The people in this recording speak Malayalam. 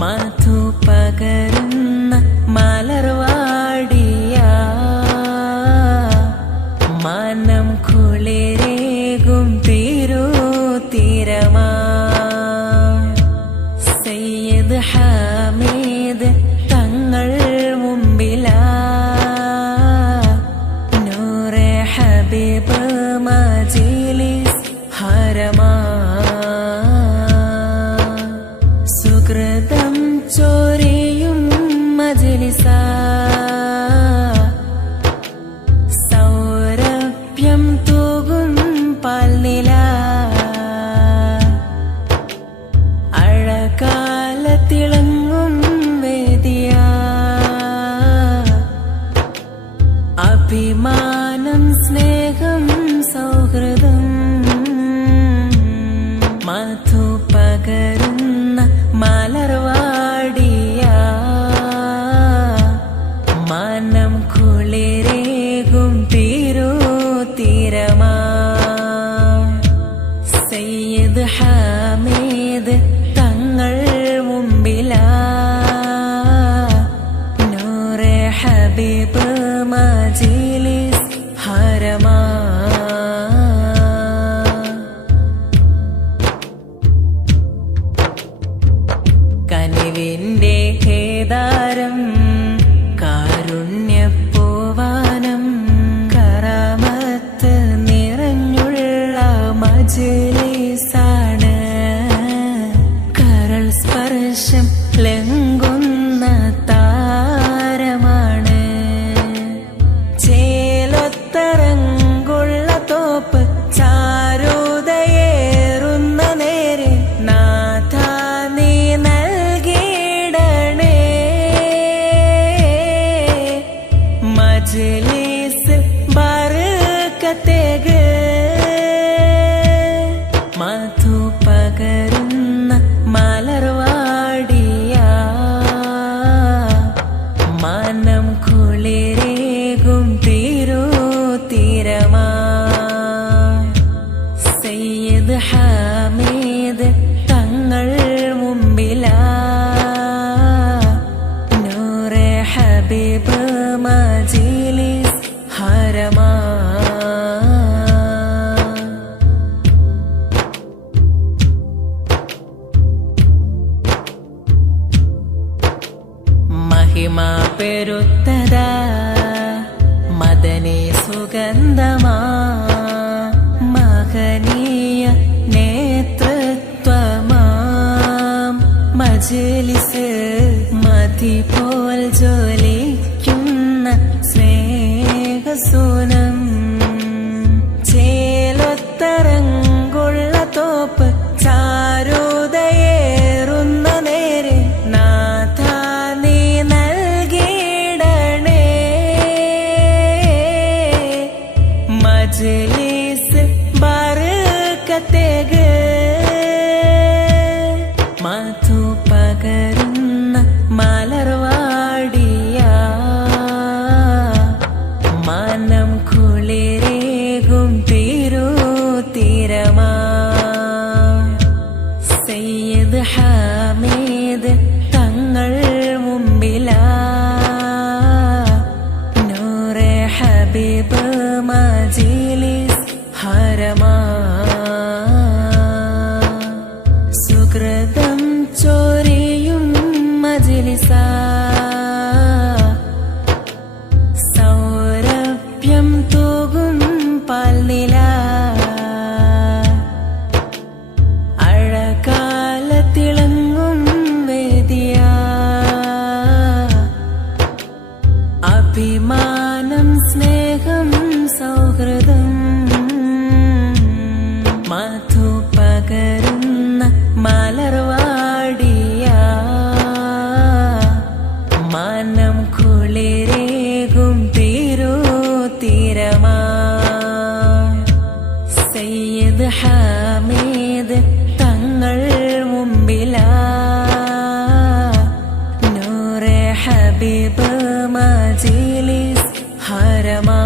മധു പകരുന്ന മലർവാടിയ. മനം കുളിരേകും തിരുത്തിരമാ സയ്യിദ് ഹമീദ് അഭിമാനം മജ്ലിസ് ബർക്കത്തേക്ക് മധു പകരുന്ന മലർവാടിയ മഹിമ പെരുത്തതാ മദനി സുഗന്ധമാ മഹനീയ നേതൃത്വമാം. മജലിസ് മതി പോൽ ജോലിക്കുന്ന മജ്ലിസ് ബർക്കത്തേക്ക് മധു പകരുന്ന മലർവാടിയ. മനം കുളിരേകും തിരുത്തിരമാ സയ്യിദ് ഹമീദ് തങ്ങൾ മുമ്പിലാ. ഹബീബ് മജിലിസ് ഹരമാ സുഹൃതം ചോരിയും മജിലിസ സൗരഭ്യം തൂകും പാൽനില അഴകാലത്തിളങ്ങും വേദിയ അഭിമാനം സ്നേഹം സൗഹൃദം മധു പകരുന്ന മലർവാടിയ. മനം കുളിരേകും തിരുത്തിരമാ സയ്യിദ് ഹമീദ് തങ്ങൾ മുമ്പിലാ. നൂറെ ഹബീബ് മജിലിസ് ഹരമാ.